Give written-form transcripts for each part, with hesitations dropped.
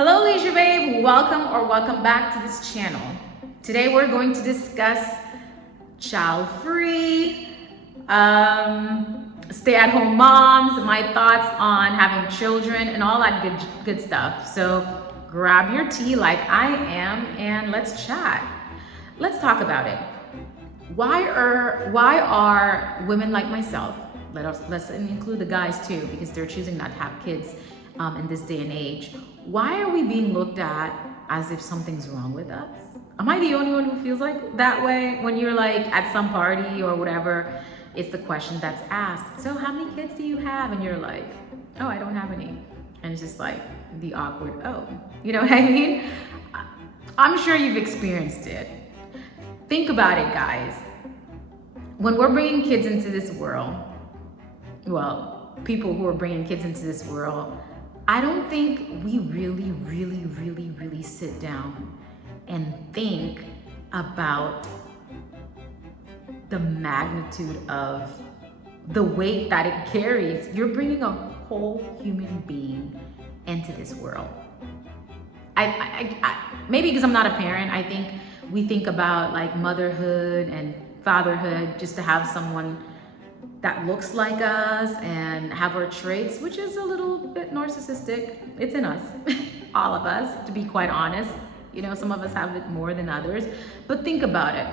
Hello Leisure Babe, welcome back to this channel. Today we're going to discuss child-free, stay-at-home moms, my thoughts on having children and all that good stuff. So grab your tea like I am and let's chat. Let's talk about it. Why are women like myself, let's include the guys too, because they're choosing not to have kids in this day and age. Why are we being looked at as if something's wrong with us? Am I the only one who feels like that way? When you're like at some party or whatever, it's the question that's asked. So how many kids do you have? And you're like, oh, I don't have any. And it's just like the awkward, oh, you know what I mean? I'm sure you've experienced it. Think about it, guys. When we're bringing kids into this world, well, people who are bringing kids into this world, I don't think we really sit down and think about the magnitude of the weight that it carries. You're bringing a whole human being into this world. I maybe because I'm not a parent, I think we think about like motherhood and fatherhood just to have someone that looks like us and have our traits, which is a little bit narcissistic. It's in us, all of us, to be quite honest. You know, some of us have it more than others, but think about it.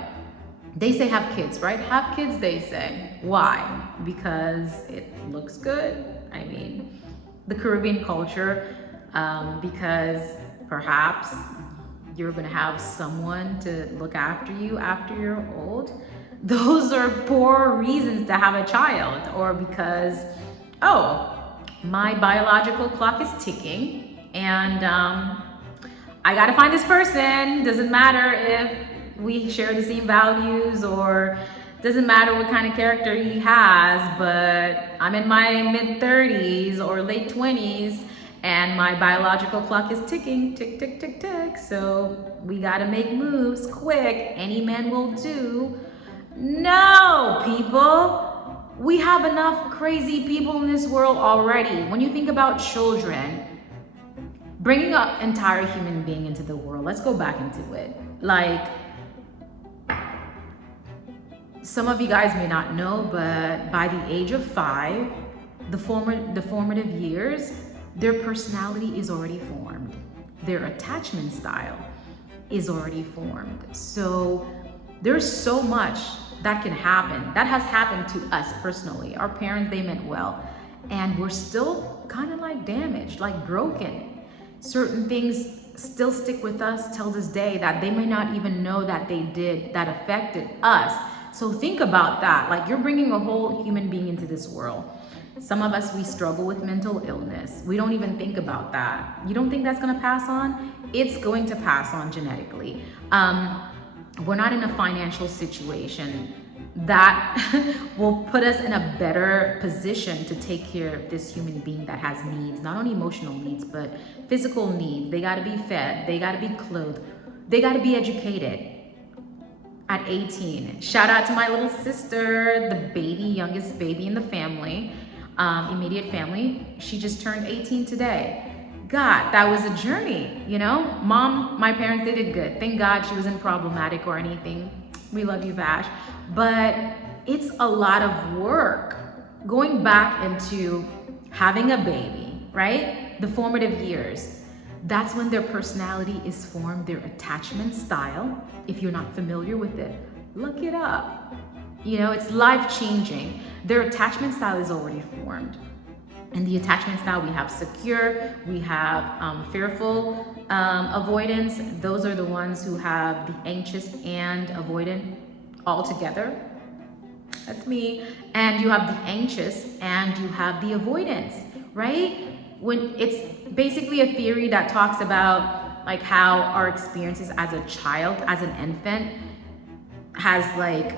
They say have kids, right? Have kids, they say. Why? Because it looks good. I mean, the Caribbean culture, because perhaps you're gonna have someone to look after you after you're old. Those are poor reasons to have a child, or because, oh, my biological clock is ticking and I gotta find this person. Doesn't matter if we share the same values or doesn't matter what kind of character he has, but I'm in my mid-30s or late 20s and my biological clock is ticking, tick, tick, tick, tick. So we gotta make moves quick. Any man will do. No, people, we have enough crazy people in this world already. When you think about children, bringing an entire human being into the world, let's go back into it. Like, some of you guys may not know, but by the age of 5, the formative years, their personality is already formed. Their attachment style is already formed. So there's so much that can happen. That has happened to us personally. Our parents, they meant well. And we're still kind of like damaged, like broken. Certain things still stick with us till this day that they may not even know that they did, that affected us. So think about that. Like, you're bringing a whole human being into this world. Some of us, we struggle with mental illness. We don't even think about that. You don't think that's gonna pass on? It's going to pass on genetically. We're not in a financial situation that will put us in a better position to take care of this human being that has needs, not only emotional needs, but physical needs. They gotta be fed, they gotta be clothed, they gotta be educated. At 18, shout out to my little sister, the baby, youngest baby in the family, immediate family. She just turned 18 today. God, that was a journey, you know? Mom, my parents, they did good. Thank God she wasn't problematic or anything. We love you, Vash. But it's a lot of work going back into having a baby, right? The formative years. That's when their personality is formed, their attachment style. If you're not familiar with it, look it up. You know, it's life-changing. Their attachment style is already formed. And the attachment style, we have secure, we have fearful, avoidance. Those are the ones who have the anxious and avoidant all together. That's me. And you have the anxious and you have the avoidance, right? When it's basically a theory that talks about like how our experiences as a child, as an infant, has like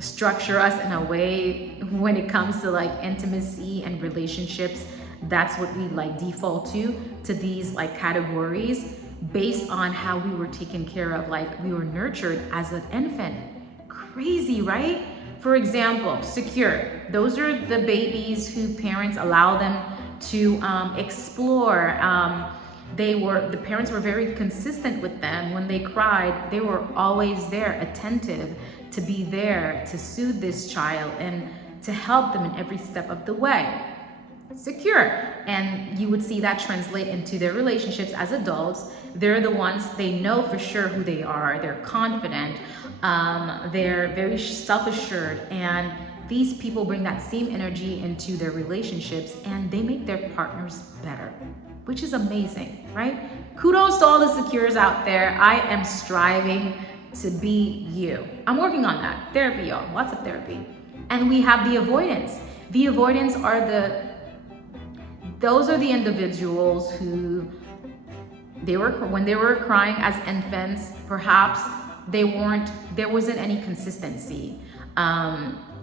structure us in a way when it comes to like intimacy and relationships. That's what we like default to these like categories based on how we were taken care of, like we were nurtured as an infant. Crazy, right? For example, secure. Those are the babies who parents allow them to explore, The parents were very consistent with them. When they cried, they were always there, attentive, to be there, to soothe this child and to help them in every step of the way. Secure. And you would see that translate into their relationships as adults. They're the ones, they know for sure who they are. They're confident. They're very self-assured. And these people bring that same energy into their relationships, and they make their partners better, which is amazing, right? Kudos to all the secures out there. I am striving to be you. I'm working on that. Therapy, y'all. Lots of therapy. And we have the avoidance. The avoidance those are the individuals who when they were crying as infants, perhaps there wasn't any consistency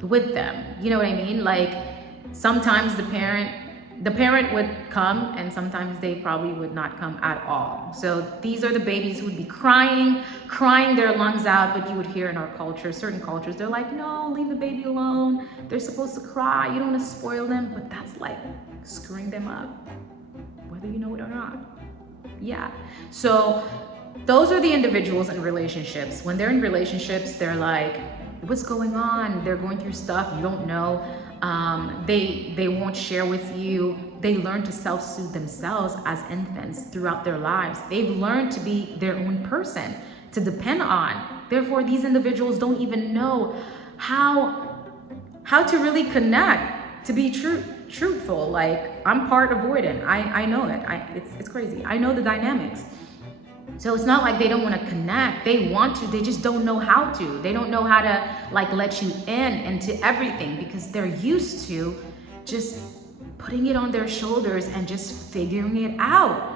with them. You know what I mean? Like sometimes the parent would come, and sometimes they probably would not come at all. So these are the babies who would be crying their lungs out, but you would hear in our culture, certain cultures, they're like, no, leave the baby alone. They're supposed to cry. You don't want to spoil them, but that's like screwing them up, whether you know it or not. Yeah. So those are the individuals in relationships. When they're in relationships, they're like, what's going on? They're going through stuff you don't know. They won't share with you. They learn to self-soothe themselves as infants throughout their lives. They've learned to be their own person, to depend on. Therefore, these individuals don't even know how to really connect, to be truthful. Like, I'm part avoidant. I know it. It's crazy. I know the dynamics. So it's not like they don't want to connect. They want to, they just don't know how to. They don't know how to like let you into everything, because they're used to just putting it on their shoulders and just figuring it out.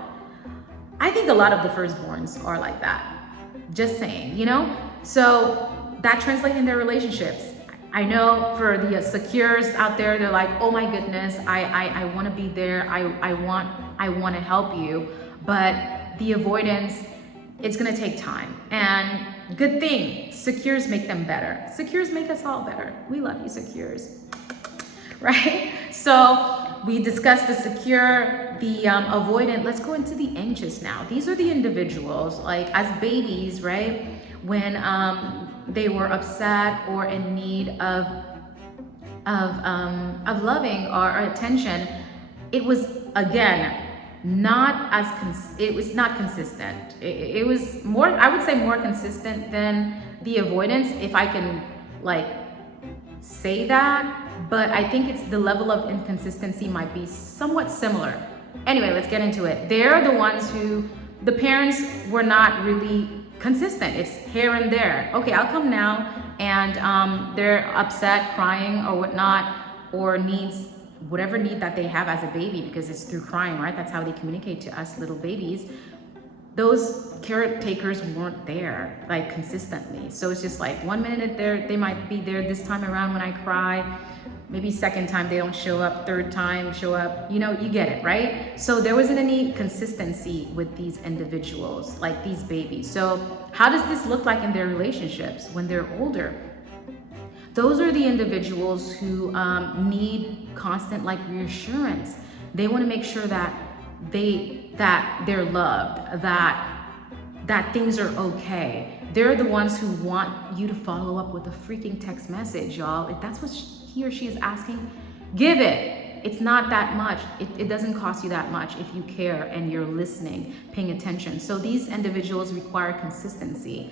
I think a lot of the firstborns are like that. Just saying, you know? So that translates in their relationships. I know for the secures out there, they're like, oh my goodness, I want to be there. I want to help you. But the avoidance, it's going to take time. And good thing, secures make them better. Secures make us all better. We love you, secures. Right? So we discussed the secure, the avoidant. Let's go into the anxious now. These are the individuals, like as babies, right? When they were upset or in need of loving or attention, it was, again, it was not consistent. It was more, I would say, more consistent than the avoidance, if I can like say that. But I think it's the level of inconsistency might be somewhat similar. Anyway, let's get into it. They're the ones who the parents were not really consistent. It's here and there. Okay, I'll come now, and they're upset, crying or whatnot, or needs whatever need that they have as a baby, because it's through crying, right? That's how they communicate to us little babies. Those caretakers weren't there like consistently. So it's just like 1 minute they might be there this time around when I cry, maybe second time they don't show up, third time show up, you know, you get it, right? So there wasn't any consistency with these individuals, like these babies. So how does this look like in their relationships when they're older? Those are the individuals who need constant like reassurance. They want to make sure that they're loved, that things are okay. They're the ones who want you to follow up with a freaking text message, y'all. If that's what he or she is asking, give it. It's not that much. It doesn't cost you that much if you care and you're listening, paying attention. So these individuals require consistency.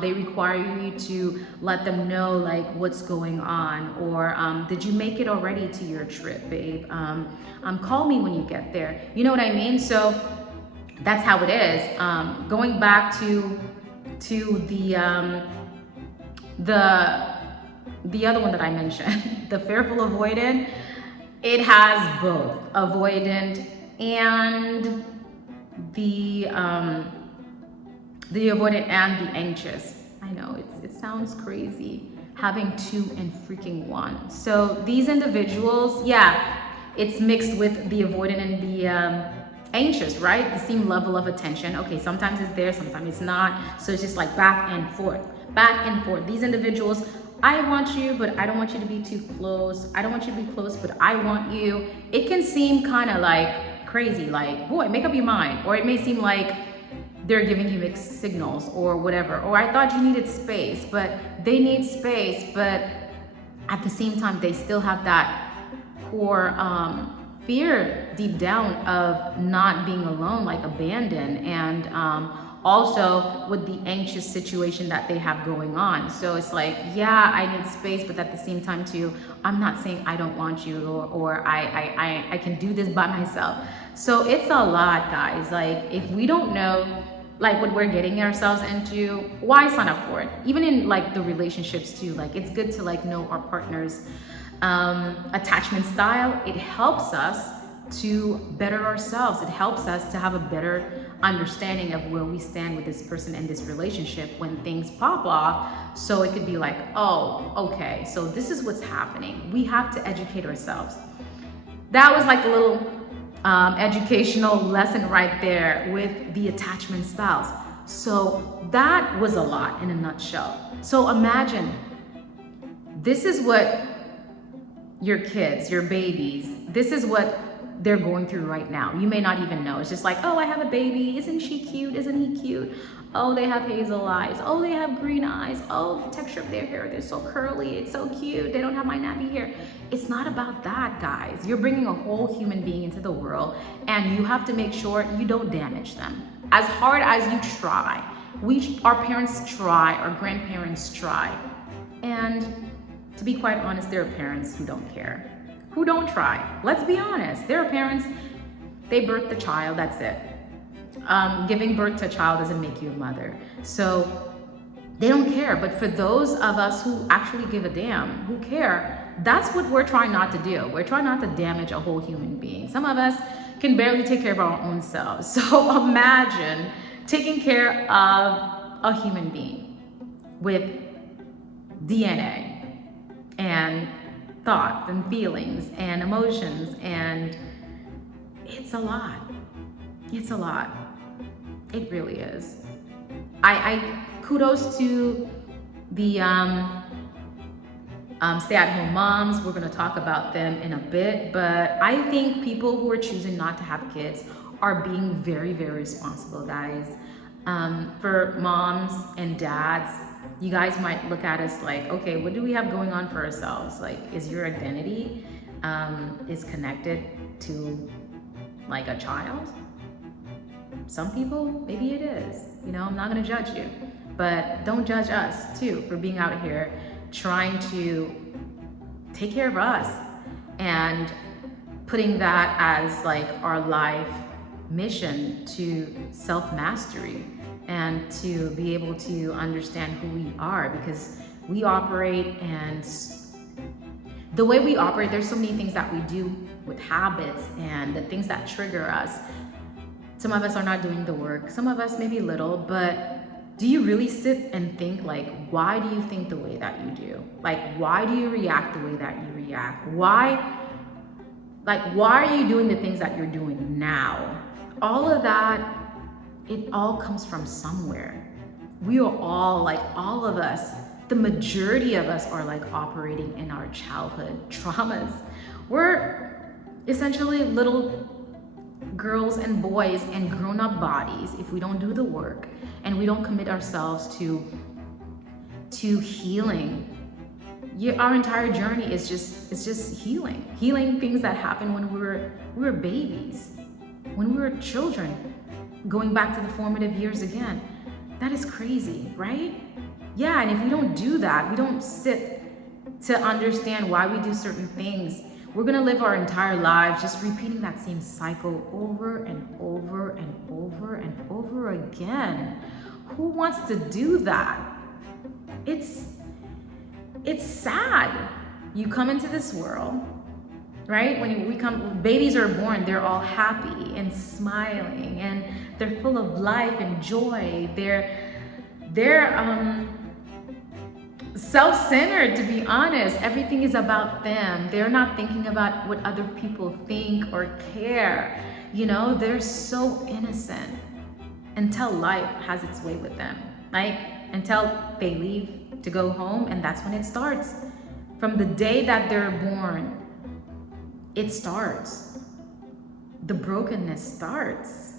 They require you to let them know like what's going on, or did you make it already to your trip, babe? Call me when you get there. You know what I mean? So that's how it is. Going back to the other one that I mentioned, the fearful avoidant. It has both avoidant and the avoidant and the anxious. I know it sounds crazy having two and freaking one. So these individuals, yeah, it's mixed with the avoidant and the anxious, right? The same level of attention. Okay, sometimes it's there, sometimes it's not. So it's just like back and forth, back and forth. These individuals, I want you, but I don't want you to be too close. I don't want you to be close, but I want you. It can seem kind of like crazy, like, boy, make up your mind. Or it may seem like they're giving you mixed signals or whatever. Or I thought you needed space, but they need space. But at the same time, they still have that core fear deep down of not being alone, like abandoned, and also with the anxious situation that they have going on. So it's like, yeah, I need space, but at the same time too, I'm not saying I don't want you, or I can do this by myself. So it's a lot, guys. Like, if we don't know like what we're getting ourselves into, why sign up for it? Even in like the relationships too, like it's good to like know our partner's attachment style. It helps us to better ourselves. It helps us to have a better understanding of where we stand with this person in this relationship when things pop off. So it could be like, oh, okay, so this is what's happening. We have to educate ourselves. That was like a little educational lesson right there with the attachment styles. So that was a lot in a nutshell. So imagine, this is what your kids, your babies, this is what they're going through right now. You may not even know. It's just like, oh, I have a baby. Isn't she cute? Isn't he cute? Oh, they have hazel eyes. Oh, they have green eyes. Oh, the texture of their hair, they're so curly. It's so cute. They don't have my nappy hair. It's not about that, guys. You're bringing a whole human being into the world, and you have to make sure you don't damage them. As hard as you try, our parents try, our grandparents try. And to be quite honest, there are parents who don't care, who don't try. Let's be honest. There are parents, they birth the child, that's it. Giving birth to a child doesn't make you a mother. So they don't care. But for those of us who actually give a damn, who care, that's what we're trying not to do. We're trying not to damage a whole human being. Some of us can barely take care of our own selves. So imagine taking care of a human being with DNA and thoughts and feelings and emotions, and it's a lot. It's a lot. It really is. I kudos to the stay-at-home moms. We're going to talk about them in a bit, but I think people who are choosing not to have kids are being very, very responsible, guys. For moms and dads, you guys might look at us like, okay, what do we have going on for ourselves? Like, is your identity is connected to like a child? Some people, maybe it is. You know, I'm not gonna judge you, but don't judge us too for being out here trying to take care of us and putting that as like our life mission to self-mastery and to be able to understand who we are, because we operate, and the way we operate, there's so many things that we do with habits and the things that trigger us. Some of us are not doing the work, some of us maybe little, but do you really sit and think like, why do you think the way that you do? Like, why do you react the way that you react? Why are you doing the things that you're doing now? All of that, it all comes from somewhere. We are all like, all of us, the majority of us are like operating in our childhood traumas. We're essentially little girls and boys in grown-up bodies if we don't do the work and we don't commit ourselves to healing. Our entire journey is just healing things that happened when we were babies, when we were children, going back to the formative years again. That is crazy, right? Yeah, and if we don't do that, we don't sit to understand why we do certain things, we're gonna live our entire lives just repeating that same cycle over and over and over and over again. Who wants to do that? It's sad. You come into this world, right? When babies are born, they're all happy and smiling, and they're full of life and joy. They're self-centered, to be honest. Everything is about them. They're not thinking about what other people think or care. You know, they're so innocent until life has its way with them, like until they leave to go home, and that's when it starts. From the day that they're born, it starts. the brokenness starts.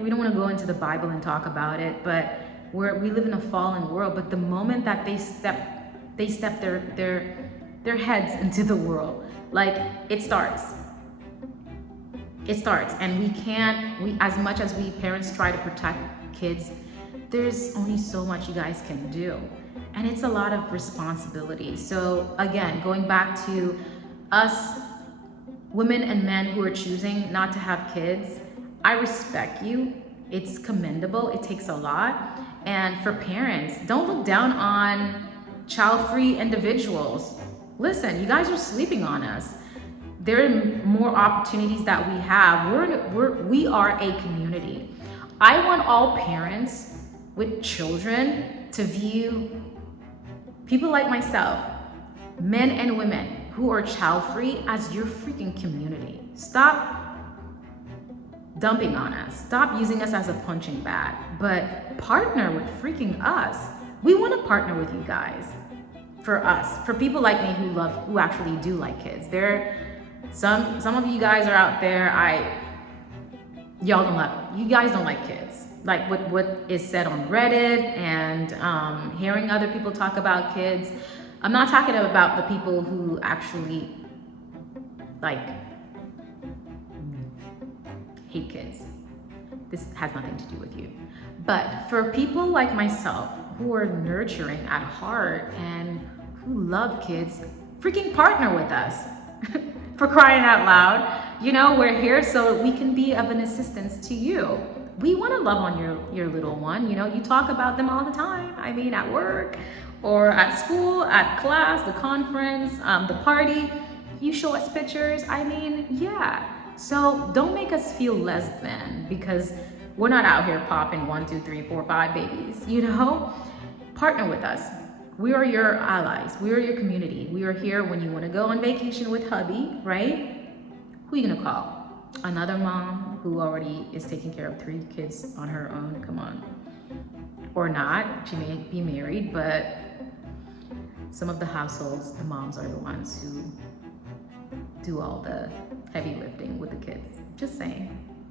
We don't want to go into the Bible and talk about it, but we live in a fallen world. But the moment that they step their heads into the world, like it starts. It starts, and we as much as we parents try to protect kids, there's only so much you guys can do, and it's a lot of responsibility. So again, going back to us women and men who are choosing not to have kids, I respect you. It's commendable. It takes a lot. And for parents, don't look down on child-free individuals. Listen, you guys are sleeping on us. There are more opportunities that we have. We are a community. I want all parents with children to view people like myself, men and women who are child-free, as your freaking community. Stop dumping on us. Stop using us as a punching bag, but partner with freaking us. We want to partner with you guys. For us, for people like me who actually do like kids. Some of you guys are out there, you guys don't like kids. Like what is said on Reddit and hearing other people talk about kids. I'm not talking about the people who actually hate kids. This has nothing to do with you. But for people like myself who are nurturing at heart and who love kids, freaking partner with us. For crying out loud. You know, we're here so we can be of an assistance to you. We want to love on your little one. You know, you talk about them all the time. I mean, at work or at school, at class, the conference, the party. You show us pictures. I mean, yeah. So don't make us feel less than because we're not out here popping 1, 2, 3, 4, 5 babies, you know? Partner with us. We are your allies. We are your community. We are here when you want to go on vacation with hubby, right? Who are you going to call? Another mom who already is taking care of 3 kids on her own? Come on. Or not. She may be married, but some of the households, the moms are the ones who do all the heavy lifting with the kids. Just saying.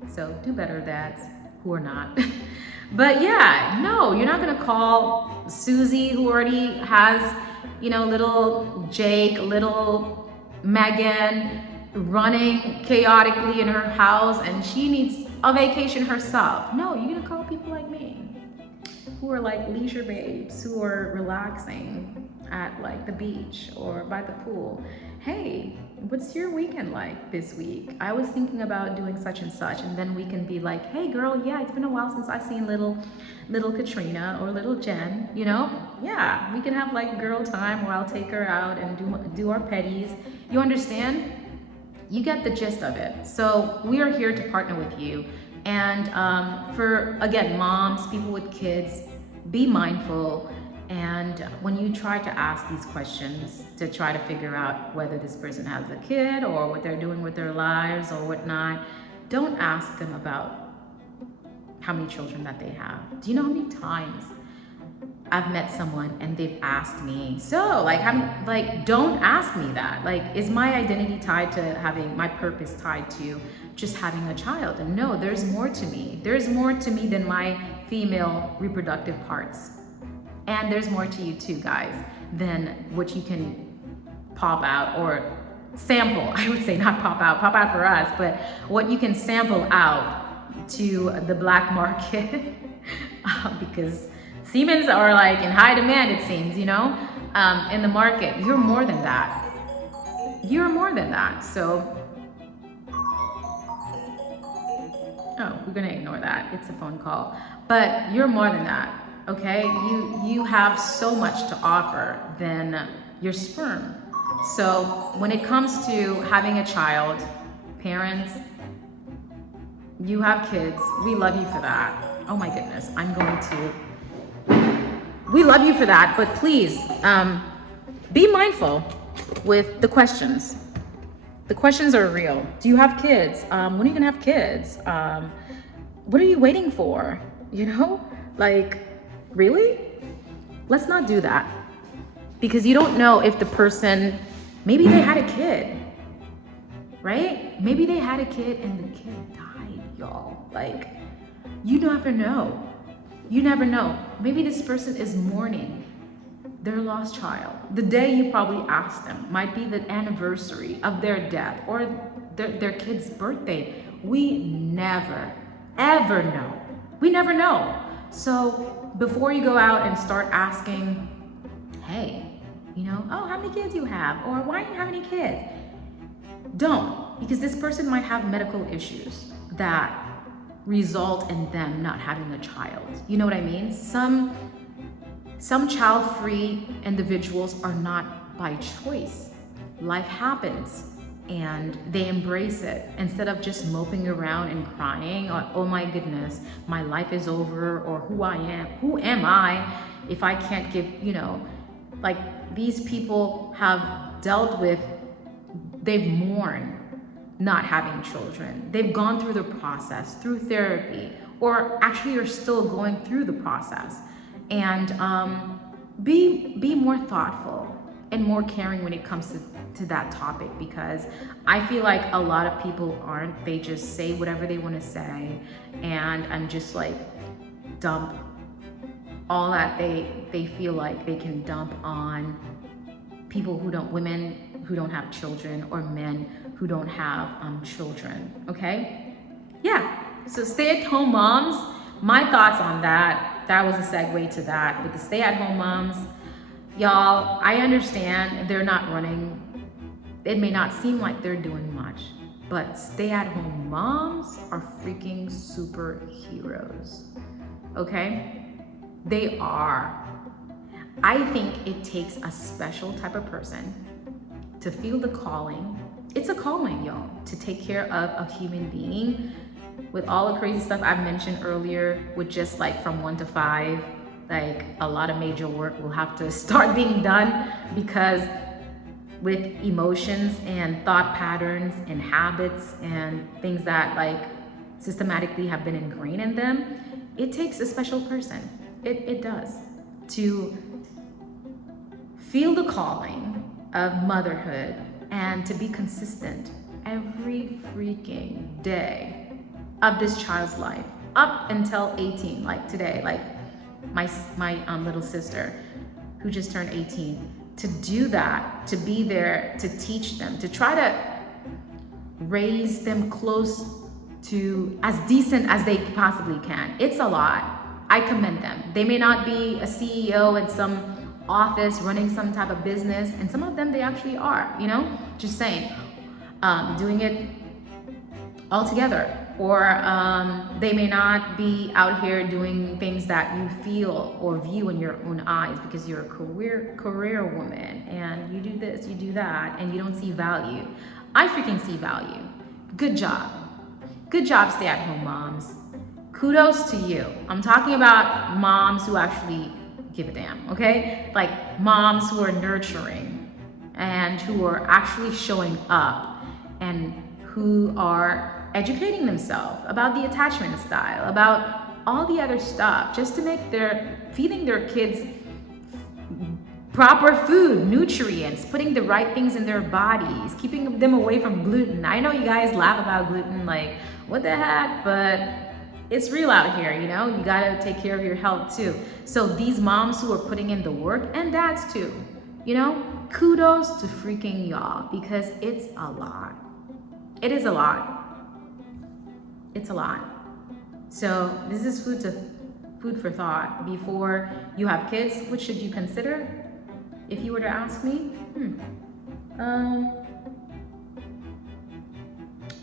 So do better, dads who are not. But yeah, no, you're not gonna call Susie, who already has, you know, little Jake, little Megan running chaotically in her house and she needs a vacation herself. No, you're gonna call people like me who are like Leisurebabez, who are relaxing at like the beach or by the pool. Hey, what's your weekend like this week? I was thinking about doing such and such, and then we can be like, hey girl, yeah, it's been a while since I've seen little Katrina or little Jen, you know? Yeah, we can have like girl time where I'll take her out and do our petties. You understand? You get the gist of it. So we are here to partner with you. And for, again, moms, people with kids, be mindful. And when you try to ask these questions to try to figure out whether this person has a kid or what they're doing with their lives or whatnot, don't ask them about how many children that they have. Do you know how many times I've met someone and they've asked me, so don't ask me that. Like, is my identity tied to having my purpose tied to just having a child? And no, there's more to me. There's more to me than my female reproductive parts. And there's more to you too, guys, than what you can pop out or sample. I would say not pop out for us, but what you can sample out to the black market because Siemens are like in high demand, it seems, you know, in the market. You're more than that. You're more than that. So, oh, we're gonna ignore that. It's a phone call. But you're more than that. Okay, you have so much to offer than your sperm. So when it comes to having a child, parents, you have kids, we love you for that. Oh my goodness, we love you for that, but please be mindful with the questions. The questions are real. Do you have kids? When are you gonna have kids? What are you waiting for? You know, like, really? Let's not do that. Because you don't know if the person, maybe they had a kid, right? maybe they had a kid and the kid died, y'all. Like, you never know. You never know. Maybe this person is mourning their lost child. The day you probably asked them might be the anniversary of their death or their kid's birthday. We never, ever know. We never know. So before you go out and start asking, hey, oh, how many kids you have? Or why do you have any kids? Don't, because this person might have medical issues that result in them not having a child. You know what I mean? Some child-free individuals are not by choice. Life happens and they embrace it instead of just moping around and crying, or, oh my goodness, my life is over, or who am I if I can't give, like, these people have dealt with, they've mourned not having children. They've gone through the process, through therapy, or actually are still going through the process. And be more thoughtful and more caring when it comes to that topic, because I feel like a lot of people aren't. They just say whatever they want to say and just like dump all that they feel like they can dump on people women who don't have children, or men who don't have children. Okay, yeah. So stay-at-home moms, my thoughts on that was a segue to that. With the stay-at-home moms, y'all, I understand they're not running, it may not seem like they're doing much, but stay-at-home moms are freaking superheroes. Okay, they are. I think it takes a special type of person to feel the calling. It's a calling, y'all, to take care of a human being with all the crazy stuff I've mentioned earlier, with just like from 1 to 5, like a lot of major work will have to start being done, because with emotions and thought patterns and habits and things that like systematically have been ingrained in them, it takes a special person. It does, to feel the calling of motherhood and to be consistent every freaking day of this child's life up until 18, like today, like my little sister who just turned 18, to do that, to be there, to teach them, to try to raise them close to as decent as they possibly can. It's a lot. I commend them. They may not be a CEO at some office running some type of business, and some of them they actually are, just saying, doing it all together. Or they may not be out here doing things that you feel or view in your own eyes, because you're a career woman and you do this, you do that, and you don't see value. I freaking see value. Good job. Good job, stay-at-home moms. Kudos to you. I'm talking about moms who actually give a damn, okay? Like moms who are nurturing and who are actually showing up and who are educating themselves about the attachment style, about all the other stuff, just to make feeding their kids proper food, nutrients, putting the right things in their bodies, keeping them away from gluten. I know you guys laugh about gluten, like, what the heck? But it's real out here, you gotta take care of your health too. So these moms who are putting in the work, and dads too, kudos to freaking y'all, because it's a lot. It is a lot. It's a lot. So this is food for thought. Before you have kids, what should you consider? If you were to ask me,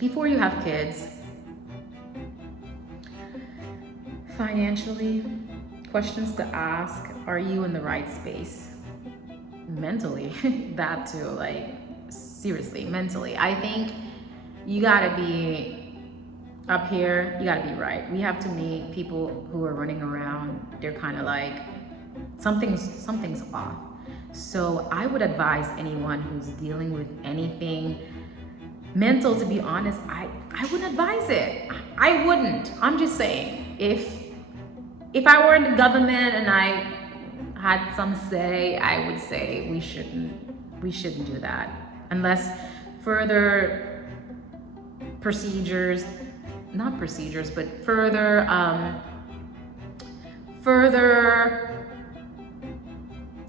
before you have kids, financially, questions to ask: are you in the right space? Mentally, that too, like seriously, mentally. I think you gotta be up here, you gotta be right. We have to meet people who are running around, they're kind of like, something's off. So I would advise anyone who's dealing with anything mental, to be honest, I wouldn't advise it. I wouldn't. I'm just saying, if I were in the government and I had some say, I would say we shouldn't do that unless further procedures, not procedures, but further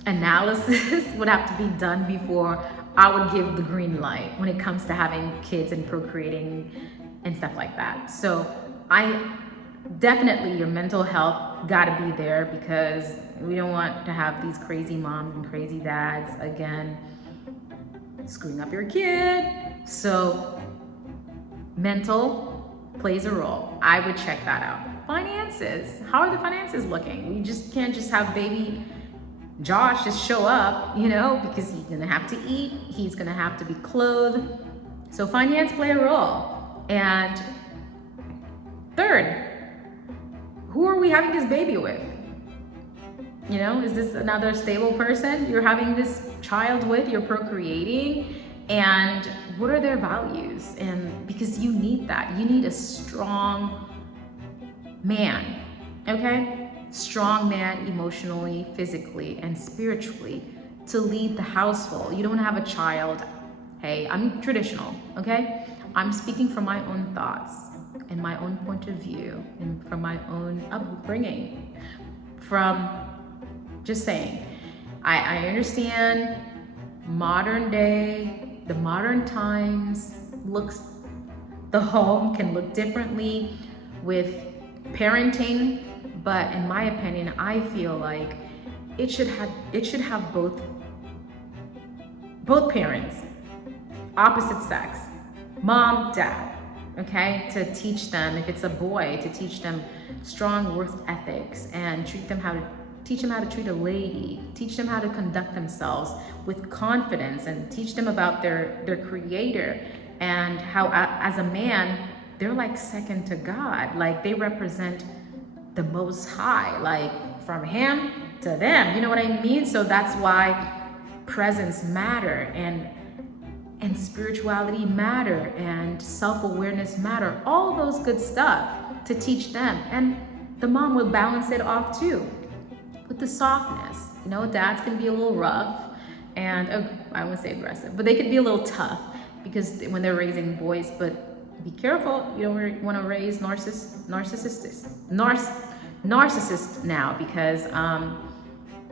analysis would have to be done before I would give the green light when it comes to having kids and procreating and stuff like that. So I definitely, your mental health gotta be there, because we don't want to have these crazy moms and crazy dads again screwing up your kid. So mental plays a role. I would check that out. Finances, how are the finances looking? We just can't just have baby Josh just show up, because he's gonna have to eat, he's gonna have to be clothed. So finance play a role. And third, who are we having this baby with? Is this another stable person you're having this child with, you're procreating? And what are their values? And because you need that, you need a strong man, okay? Strong man emotionally, physically, and spiritually to lead the household. You don't have a child. Hey, I'm traditional, okay? I'm speaking from my own thoughts and my own point of view and from my own upbringing. From just saying, I understand modern day, the modern times the home can look differently with parenting, but in my opinion, I feel like it should have both parents, opposite sex, mom, dad, okay, to teach them, if it's a boy, to teach them strong work ethics and teach them how to treat a lady, teach them how to conduct themselves with confidence, and teach them about their creator, and how as a man, they're like second to God. Like they represent the Most High, like from him to them, you know what I mean? So that's why presence matter, and spirituality matter, and self-awareness matter, all those good stuff to teach them. And the mom will balance it off too with the softness. Dads can be a little rough and I wouldn't say aggressive, but they can be a little tough, because when they're raising boys. But be careful, you don't want to raise narcissists now, because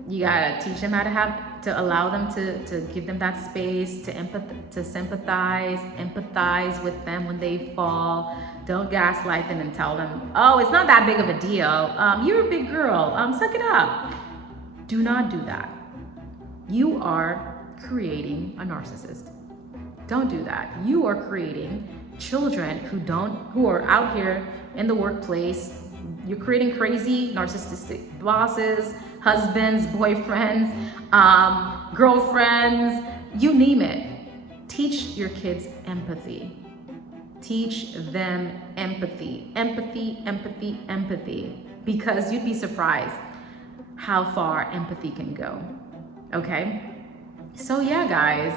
you gotta teach them how to allow them to give them that space to sympathize, empathize with them when they fall. Don't gaslight them and tell them, oh, it's not that big of a deal. You're a big girl. Suck it up. Do not do that. You are creating a narcissist. Don't do that. You are creating children who are out here in the workplace. You're creating crazy narcissistic bosses, husbands, boyfriends, girlfriends, you name it. Teach your kids empathy. Teach them empathy, because you'd be surprised how far empathy can go. Okay? So yeah, guys,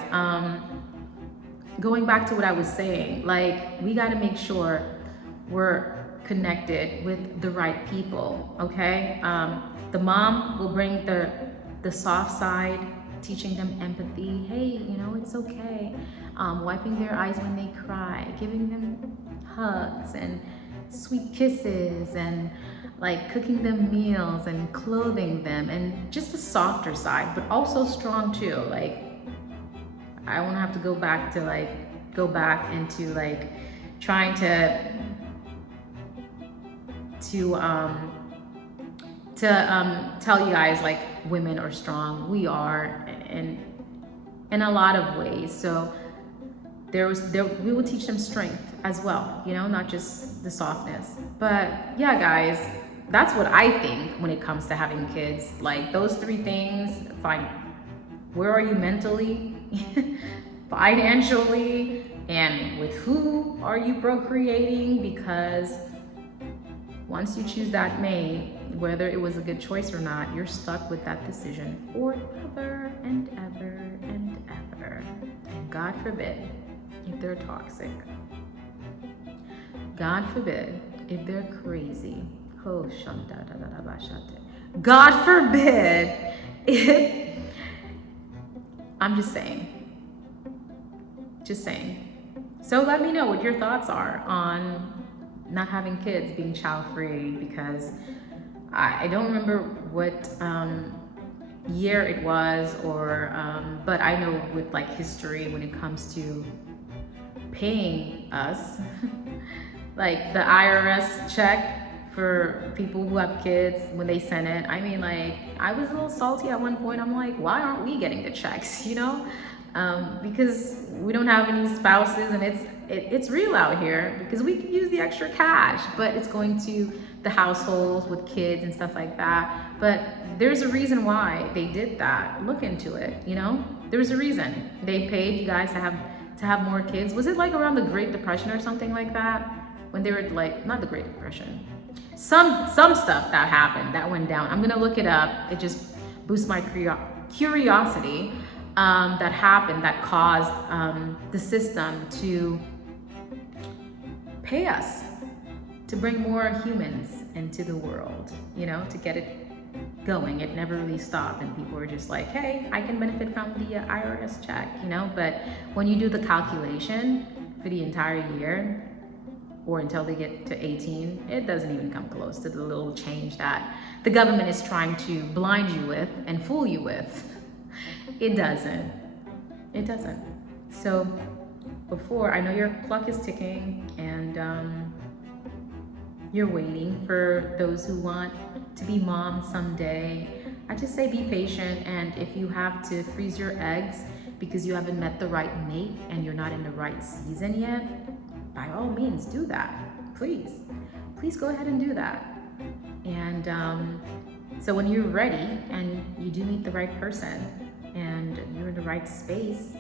going back to what I was saying, like, we got to make sure we're connected with the right people, okay? The mom will bring the soft side, teaching them empathy. Hey, it's okay. Wiping their eyes when they cry, giving them hugs and sweet kisses, and like cooking them meals and clothing them, and just the softer side, but also strong too. Like, I won't have to go back into trying to tell you guys like women are strong. We are in a lot of ways. So we will teach them strength as well, not just the softness. But yeah, guys, that's what I think when it comes to having kids. Like, those three things, fine. Where are you mentally, financially, and with who are you procreating? Because once you choose that mate, whether it was a good choice or not, you're stuck with that decision forever and ever and ever. And God forbid if they're toxic. God forbid if they're crazy. Oh, God forbid if, I'm just saying. So let me know what your thoughts are on not having kids, being child free, because I don't remember what year it was, or but I know with like history when it comes to paying us, like the IRS check for people who have kids when they send it. I mean, like, I was a little salty at one point. I'm like, why aren't we getting the checks, you know? Because we don't have any spouses, and it's real out here, because we can use the extra cash, but it's going to the households with kids and stuff like that. But there's a reason why they did that. Look into it, you know? There's a reason they paid you guys to have more kids. Was it like around the Great Depression or something like that? When they were like, not the Great Depression, some stuff that happened that went down. I'm gonna look it up. It just boosts my curiosity. That happened, that caused the system to pay us to bring more humans into the world, you know, to get it going. It never really stopped, and people were just like, hey, I can benefit from the IRS check, you know. But when you do the calculation for the entire year, or until they get to 18, it doesn't even come close to the little change that the government is trying to blind you with and fool you with. It doesn't. It doesn't. So before, I know your clock is ticking, and you're waiting for those who want to be moms someday. I just say be patient, and if you have to freeze your eggs because you haven't met the right mate and you're not in the right season yet, by all means do that. Please go ahead and do that. And so when you're ready and you do meet the right person and you're in the right space,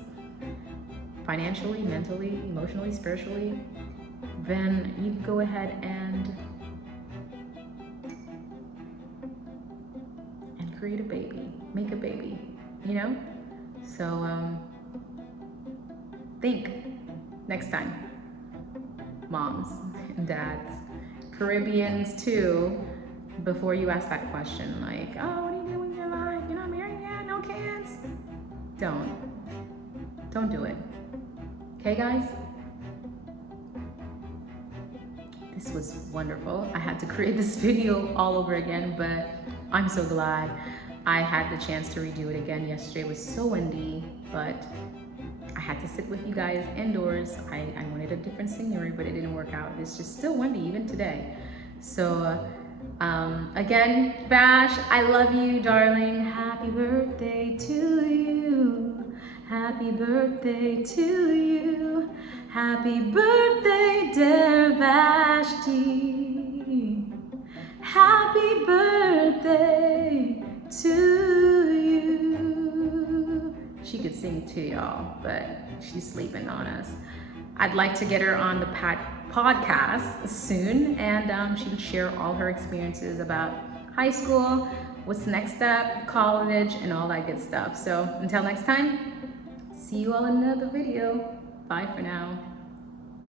financially, mentally, emotionally, spiritually, then you can go ahead and create a baby, make a baby, you know? So think next time, moms and dads, Caribbeans too, before you ask that question, like, oh, what are you doing with your life? You're not married yet? No kids? Don't do it. Okay, guys? This was wonderful. I had to create this video all over again, but I'm so glad I had the chance to redo it again yesterday. It was so windy, but I had to sit with you guys indoors. I wanted a different scenery, but it didn't work out. It's just still windy even today. So again, Bash, I love you, darling. Happy birthday to you. Happy birthday to you. Happy birthday, dear Vashti. Happy birthday to you. She could sing too, y'all, but she's sleeping on us. I'd like to get her on the podcast soon, and she can share all her experiences about high school, what's the next step, college, and all that good stuff. So until next time, see you all in another video. Bye for now.